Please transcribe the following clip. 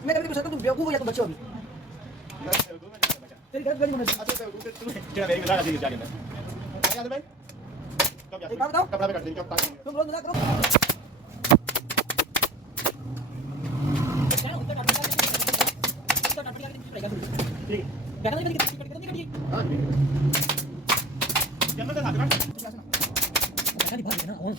मैं कभी कुछ तुम बेवकूफ हो या तुम बच्चे हो अभी तेरी गलती नहीं अच्छा तेरा मेरी मजाक आती है क्या कहना है भाई कब एक बात बताओ कपड़ा पे काट देंगे कब तुम रोज मजाक करो ठीक है बैठा नहीं कटी हां ठीक है जन्नत है ना बैठा नहीं भाग ना ऑन